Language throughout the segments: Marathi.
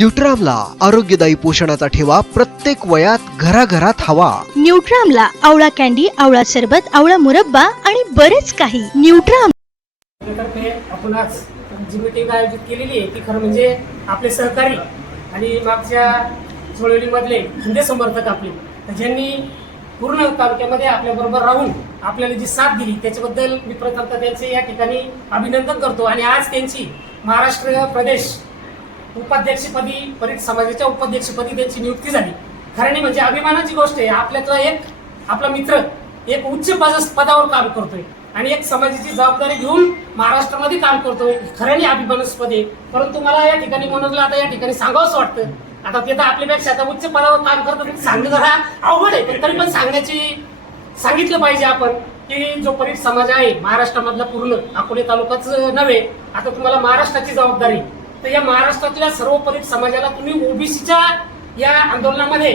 न्यूट्रामला आरोग्यदायी पोषणाचा ठेवा प्रत्येक वयात घराघरात हवा. न्यूट्रामला आवळा कॅन्डी आवळा सरबत आवळा मुरब्बा आणि बरेच काही. न्यूट्राम तर्फे आपण आज जी मिटिंग आयोजित केलेली आहे ती खरं म्हणजे आपले सहकारी आणि मागच्या चळवळीमधले खंदे समर्थक आपले ज्यांनी पूर्ण तालुक्यामध्ये आपल्याबरोबर राहून आपल्याला जी साथ दिली त्याच्याबद्दल मी प्रथमतः त्यांचे या ठिकाणी अभिनंदन करतो. आणि आज त्यांची महाराष्ट्र प्रदेश उपाध्यक्षपदी परीट समाजाच्या उपाध्यक्षपदी त्यांची नियुक्ती झाली. खऱ्याने म्हणजे अभिमानाची गोष्ट आहे आपल्यातला एक आपला मित्र एक उच्च पद- पदावर काम करतोय आणि एक समाजाची जबाबदारी घेऊन महाराष्ट्रामध्ये काम करतोय. खऱ्याने अभिमानास्पद आहे. परंतु मला या ठिकाणी मनोजला आता या ठिकाणी सांगावंच वाटतं. आता ते तर आपल्यापेक्षा आता उच्च पदावर काम करतो सांगणं जरा अवघड आहे. पण तरी पण सांगण्याची सांगितलं पाहिजे आपण की जो परीट समाज आहे महाराष्ट्रामधला पूर्ण अकोले तालुकाच नव्हे आता तुम्हाला महाराष्ट्राची जबाबदारी तर या महाराष्ट्रातल्या सर्वपरित समाजाला तुम्ही ओबीसीच्या या आंदोलनामध्ये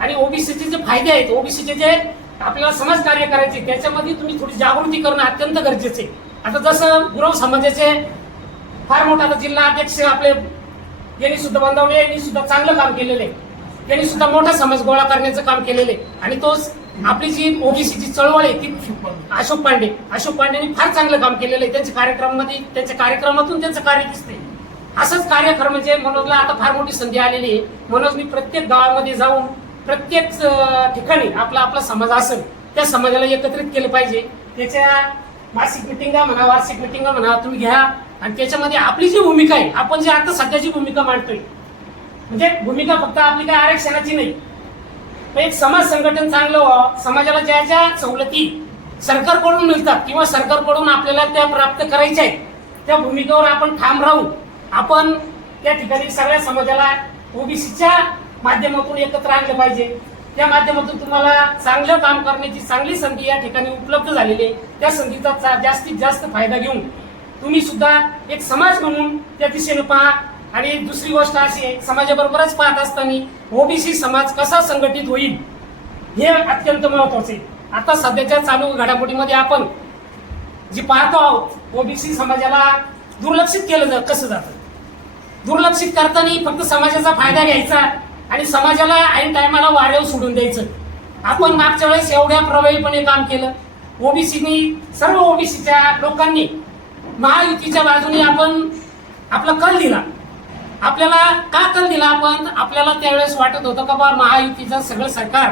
आणि ओबीसीचे जे फायदे आहेत ओबीसीचे जे आपल्याला समाज कार्य करायचे त्याच्यामध्ये तुम्ही थोडी जागृती करणं अत्यंत गरजेचे. आहे. आता जसं गुरव समाजाचे फार मोठा आता जिल्हा अध्यक्ष आपले यांनी सुद्धा बांधवले यांनी सुद्धा चांगलं काम केलेलं. आहे यांनी सुद्धा मोठा समाज गोळा करण्याचं काम केलेलं. आहे आणि तोच आपली जी ओबीसीची चळवळ आहे ती अशोक पांडे अशोक पांडेंनी फार चांगलं काम केलेलं आहे. त्यांच्या कार्यक्रमामध्ये त्यांच्या कार्यक्रमातून त्यांचं कार्य दिसते असंच कार्य खरं म्हणजे मनोजला आता फार मोठी संधी आलेली आहे. मनोजनी प्रत्येक गावामध्ये जाऊन प्रत्येक ठिकाणी आपला आपला समाज असेल त्या समाजाला एकत्रित केलं पाहिजे. त्याच्या मासिक मिटिंगा म्हणा वार्षिक मिटिंगा म्हणा तुम्ही घ्या. आणि त्याच्यामध्ये आपली जी भूमिका आहे आपण जी आता सध्याची भूमिका मांडतोय म्हणजे भूमिका फक्त आपली काय आरक्षणाची नाही एक समाज संघटन चांगलं व्हावं. समाजाला ज्या ज्या सवलती सरकारकडून मिळतात किंवा सरकारकडून आपल्याला त्या प्राप्त करायच्या आहेत त्या भूमिकेवर आपण ठाम राहू. आपण त्या ठिकाणी सगळ्या समाजाला ओबीसीच्या माध्यमातून एकत्र आणलं पाहिजे. त्या माध्यमातून तुम्हाला चांगलं काम करण्याची चांगली संधी या ठिकाणी उपलब्ध झालेली आहे. त्या संधीचा चा- जास्तीत जास्त फायदा घेऊन तुम्ही सुद्धा एक समाज म्हणून त्या दिशेने पहा. आणि दुसरी गोष्ट अशी आहे समाजाबरोबरच पाहत असताना ओबीसी समाज कसा संघटित होईल हे अत्यंत महत्त्वाचे आता सध्याच्या चालू घडामोडीमध्ये आपण जी पाहतो आहोत ओबीसी समाजाला दुर्लक्षित केलं जात कसं जातं? दुर्लक्षित करताना फक्त समाजाचा फायदा घ्यायचा आणि समाजाला ऐन टायमाला वाऱ्यावर सोडून द्यायचं. आपण मागच्या वेळेस एवढ्या प्रभावीपणे काम केलं. ओबीसीनी सर्व ओबीसीच्या लोकांनी महायुतीच्या बाजूने आपण आपला कल दिला. आपल्याला का कल दिला आपण? आपल्याला त्यावेळेस वाटत होतं का बा महायुतीचं सगळं सरकार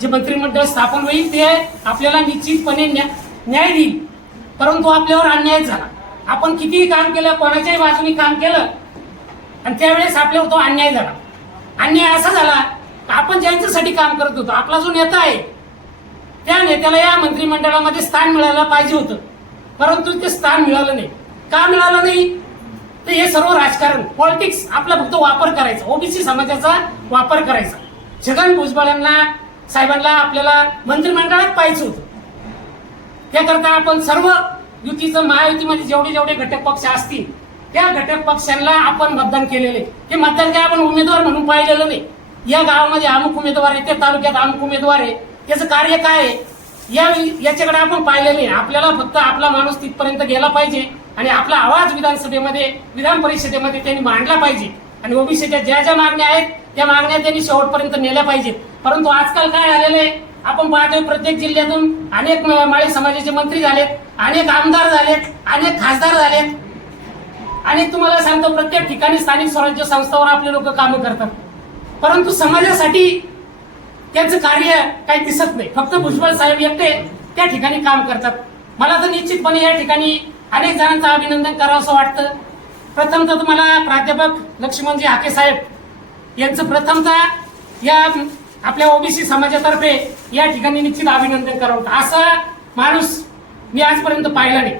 जे मंत्रिमंडळ स्थापन होईल ते आपल्याला निश्चितपणे न्या- न्याय देईल. परंतु आपल्यावर अन्याय झाला. आपण कितीही काम केलं कोणाच्याही बाजूने काम केलं आणि त्यावेळेस आपल्या तो अन्याय झाला. अन्याय असा झाला आपण ज्यांच्यासाठी काम करत होतो आपला जो नेता आहे त्या नेत्याला या मंत्रिमंडळामध्ये स्थान मिळायला पाहिजे होतं. परंतु ते स्थान मिळालं नाही. का मिळालं नाही? तर हे सर्व राजकारण पॉलिटिक्स आपला फक्त वापर करायचा. ओबीसी समाजाचा वापर करायचा. छगन भुजबळांना साहेबांना आपल्याला मंत्रिमंडळात पाहिजे होतं. त्याकरता आपण सर्व युतीचं महायुतीमध्ये जेवढे जेवढे घटक पक्ष असतील त्या घटक पक्षांना आपण मतदान केलेले. हे मतदान काय आपण उमेदवार म्हणून पाहिलेलं नाही. या गावामध्ये अमुक उमेदवार आहे त्या तालुक्यात अमुक उमेदवार आहे. त्याचं कार्य काय आहे? या याच्याकडे आपण पाहिलेलं नाही. आपल्याला फक्त आपला माणूस तिथपर्यंत गेला पाहिजे आणि आपला आवाज विधानसभेमध्ये विधान परिषदेमध्ये त्यांनी मांडला पाहिजे. आणि ओबीसीच्या ज्या ज्या मागण्या आहेत त्या मागण्या त्यांनी शेवटपर्यंत नेल्या पाहिजेत. परंतु आजकाल काय झालेलं आहे? आपण पाहतोय प्रत्येक जिल्ह्यातून अनेक माळी समाजाचे मंत्री झालेत अनेक आमदार झालेत अनेक खासदार झालेत. आणि तुम्हाला सांगतो प्रत्येक ठिकाणी स्थानिक स्वराज्य संस्थावर आपले लोक कामं करतात. परंतु समाजासाठी त्यांचं कार्य काही दिसत नाही. फक्त भुजबळ साहेब एकटे त्या ठिकाणी काम करतात. मला तर निश्चितपणे या ठिकाणी अनेक जणांचं अभिनंदन करावं असं वाटतं. प्रथमतः तुम्हाला प्राध्यापक लक्ष्मणजी हाके साहेब यांचं प्रथमतः या आपल्या ओबीसी समाजातर्फे या ठिकाणी निश्चित अभिनंदन करावं असा माणूस मी आजपर्यंत पाहिला नाही.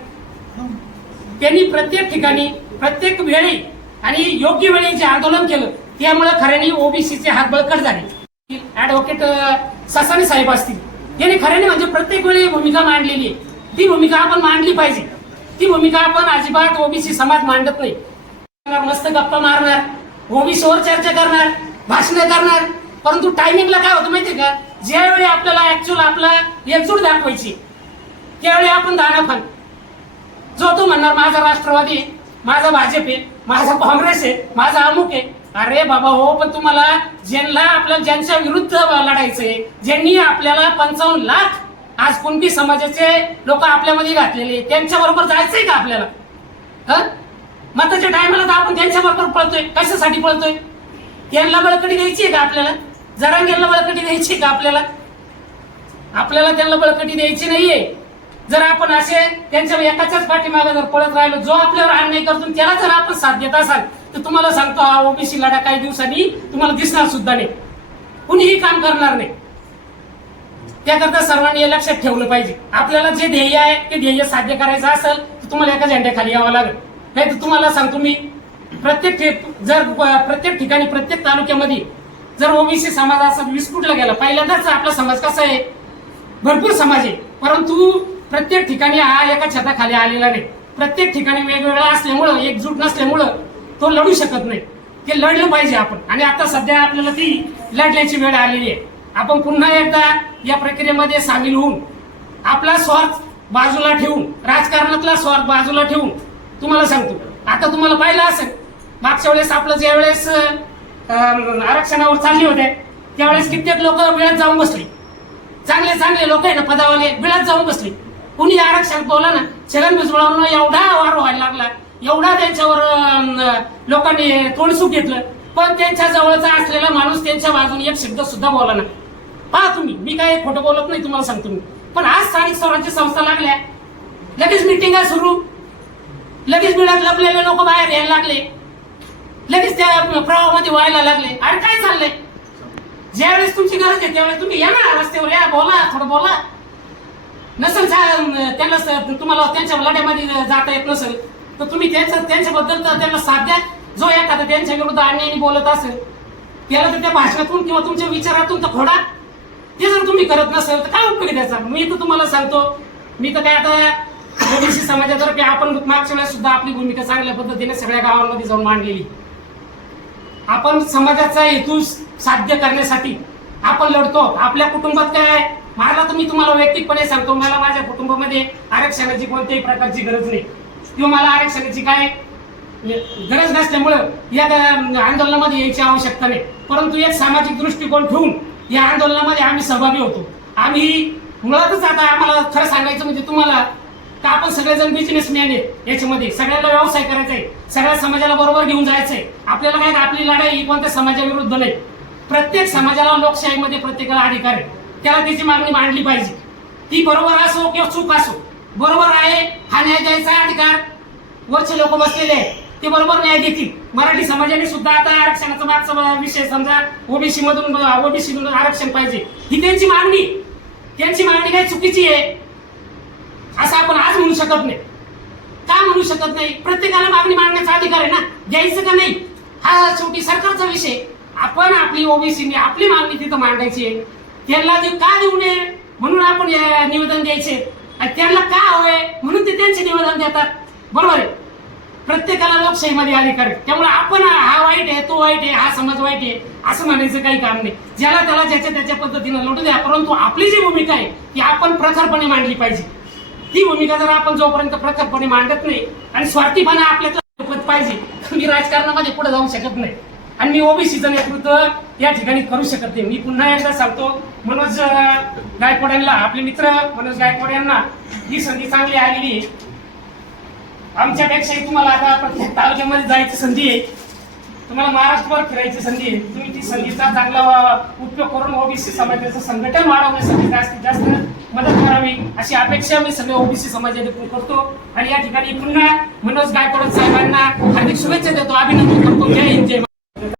त्यांनी प्रत्येक ठिकाणी प्रत्येक वेळी आणि योग्य वेळी जे आंदोलन केलं त्यामुळे खऱ्याने ओबीसीचे हात बळकट झाले. ऍडव्होकेट ससाने साहेब असतील. यांनी खऱ्याने म्हणजे प्रत्येक वेळी भूमिका मांडलेली आहे. ती भूमिका आपण मांडली पाहिजे. ती भूमिका आपण अजिबात ओबीसी समाज मांडत नाही. मस्त गप्पा मारणार ओबीसीवर चर्चा करणार भाषण करणार परंतु टायमिंगला काय होतं माहितीये का? ज्यावेळी आपल्याला ऍक्च्युअल आपला एकजूट दाखवायची त्यावेळी आपण दाना जो तो म्हणणार माझा राष्ट्रवादी आहे, माझा भाजप आहे माझा काँग्रेस आहे माझा अमुक आहे. अरे बाबा हो पण तुम्हाला ज्यांना आपल्याला ज्यांच्या विरुद्ध लढायचंय ज्यांनी आपल्याला पंचावन्न लाख आज कुणबी समाजाचे लोक आपल्यामध्ये घातलेले त्यांच्या बरोबर जायचंय का आपल्याला? हं? मताच्या टायमाला तर आपण त्यांच्या बरोबर पळतोय कशासाठी पळतोय? त्यांना बळकटी द्यायची आहे का आपल्याला? जरांग्यांना बळकटी द्यायची आहे का आपल्याला? आपल्याला त्यांना बळकटी द्यायची नाहीये. जर आपण असे त्यांच्या एकाच्याच पाठीमागे जर पळत राहिलो जो आपल्यावर अन्याय करतो त्याला जर आपण साथ देत असाल तर तुम्हाला सांगतो हा ओबीसी लढा काही दिवसांनी तुम्हाला दिसणार सुद्धा नाही. कुणीही काम करणार नाही. त्याकरता सर्वांनी हे लक्षात ठेवलं पाहिजे. आपल्याला जे ध्येय आहे ते ध्येय साध्य करायचं असेल तर तुम्हाला एका झेंड्याखाली यावं लागेल. नाही तर तुम्हाला सांगतो मी प्रत्येक जर प्रत्येक ठिकाणी प्रत्येक तालुक्यामध्ये जर ओबीसी समाज असा विस्फुटला गेला पहिल्यांदाच आपला समाज कसा आहे? भरपूर समाज आहे. परंतु प्रत्येक ठिकाणी हा एका छताखाली आलेला नाही. प्रत्येक ठिकाणी वेगवेगळा असल्यामुळं एकजूट नसल्यामुळं तो लढू शकत नाही. ते लढलं पाहिजे आपण. आणि आता सध्या आपल्याला ती लढण्याची वेळ आलेली आहे. आपण पुन्हा एकदा या प्रक्रियेमध्ये सामील होऊन आपला स्वार्थ बाजूला ठेवून राजकारणातला स्वार्थ बाजूला ठेवून तुम्हाला सांगतो. आता तुम्हाला पाहिलं असेल मागच्या वेळेस आपलं ज्या वेळेस आरक्षणावर चालले होते त्यावेळेस कित्येक लोक वेळात जाऊन बसले. चांगले चांगले लोक आहे ना पदावाले वेळात जाऊन बसले. कुणी आरक्षण बोला ना छगन भुजबळांना एवढा वार व्हायला लागला. एवढा त्यांच्यावर लोकांनी तोंडसूक घेतलं. पण त्यांच्या जवळचा असलेला माणूस त्यांच्या बाजूने एक शब्द सुद्धा बोला ना. पहा तुम्ही मी काय खोटं बोलत नाही तुम्हाला सांगतो मी. पण आज स्थानिक स्वराज्य संस्था लागल्या. लगेच मिटिंगा सुरू. लगेच मिळत लपलेले लोक बाहेर यायला लागले. लगेच त्या प्रवाहामध्ये व्हायला लागले. अरे काय चाललंय? ज्यावेळेस तुमची गरज आहे त्यावेळेस तुम्ही या ना रस्त्यावर या बोला थोडं बोला. नसेल त्यांना तुम्हाला त्यांच्या लढ्यामध्ये जाता येत नसेल तर तुम्ही त्यांचं त्यांच्याबद्दल तर त्यांना साथ द्या. जो एखादा त्यांच्या विरुद्ध आणि बोलत असेल त्याला तर त्या भाषणातून किंवा तुमच्या विचारातून तर खोडा ते जर तुम्ही करत नसेल तर काय उपयोग त्याचा? मी तर तुम्हाला सांगतो मी तर काय आता ओबीसी समाजातर्फे आपण मागच्या वेळेस सुद्धा आपली भूमिका चांगल्या पद्धतीने सगळ्या गावांमध्ये जाऊन मांडलेली. आपण समाजाचा हेतू साध्य करण्यासाठी आपण लढतो. आपल्या कुटुंबात काय आहे? मला तर मी तुम्हाला वैयक्तिकपणे सांगतो मला माझ्या कुटुंबामध्ये आरक्षणाची कोणत्याही प्रकारची गरज नाही. किंवा मला आरक्षणाची काय गरज नसल्यामुळं या आंदोलनामध्ये यायची आवश्यकता नाही. परंतु एक सामाजिक दृष्टिकोन ठेवून या आंदोलनामध्ये आम्ही सहभागी होतो. आम्ही मुळातच आता आम्हाला खरं सांगायचं म्हणजे तुम्हाला का आपण सगळेजण बिझनेसमॅन आहेत याच्यामध्ये. सगळ्याला व्यवसाय करायचा आहे. सगळ्या समाजाला बरोबर घेऊन जायचंय आपल्याला काय आपली लढाई ही कोणत्या समाजाविरुद्ध नाही. प्रत्येक समाजाला लोकशाहीमध्ये प्रत्येकाला अधिकार आहे. त्याला त्याची मागणी मांडली पाहिजे. ती बरोबर असो किंवा चूक असो बरोबर आहे हा न्याय द्यायचा अधिकार. वरचे लोक बसलेले आहेत ते बरोबर न्याय देतील. मराठी समाजाने सुद्धा आता आरक्षणाचा मागचा विषय समजा ओबीसी मधून ओबीसी मधून आरक्षण पाहिजे. ही त्यांची मागणी. त्यांची मागणी काही चुकीची आहे? असं आपण आज म्हणू शकत नाही. का म्हणू शकत नाही? प्रत्येकाला मागणी मांडण्याचा अधिकार आहे ना? द्यायचं का नाही? हा शेवटी सरकारचा विषय आपण आपली ओबीसीने आपली मागणी तिथं मांडायची आहे. त्यांना ते का देऊ नये? म्हणून आपण निवेदन द्यायचे. आणि त्यांना का हवंय म्हणून ते त्यांचे निवेदन देतात. बरोबर आहे? प्रत्येकाला लोकशाहीमध्ये अधिकार आहे. त्यामुळे आपण हा वाईट आहे तो वाईट आहे हा समाज वाईट आहे असं म्हणायचं काही काम नाही. ज्याला त्याला ज्याच्या त्याच्या पद्धतीनं लढू द्या परंतु आपली जी भूमिका आहे ती आपण प्रखरपणे मांडली पाहिजे. ती भूमिका जर आपण जोपर्यंत प्रखरपणे मांडत नाही आणि स्वार्थीपणा आपल्याला पाहिजे मी राजकारणामध्ये पुढे जाऊ शकत नाही. आणि मी ओबीसीचं नेतृत्व या ठिकाणी करू शकत नाही. मी पुन्हा एकदा सांगतो मनोज गायकवाड यांना आपले मित्र मनोज गायकवाड यांना ही संधी चांगली आलेली आमच्यापेक्षाही तुम्हाला आता प्रत्येक तालुक्यामध्ये जायची संधी आहे. तुम्हाला महाराष्ट्रभर फिरायची संधी आहे. तुम्ही ती संधीचा चांगला उपयोग करून ओबीसी समाजाचं संघटन वाढवण्यासाठी जास्तीत जास्त मदत करावी अशी अपेक्षा मी सगळे ओबीसी समाजाने करतो. आणि या ठिकाणी पुन्हा मनोज गायकवाड साहेबांना हार्दिक शुभेच्छा देतो. अभिनंदन करतो. जय हिंद जय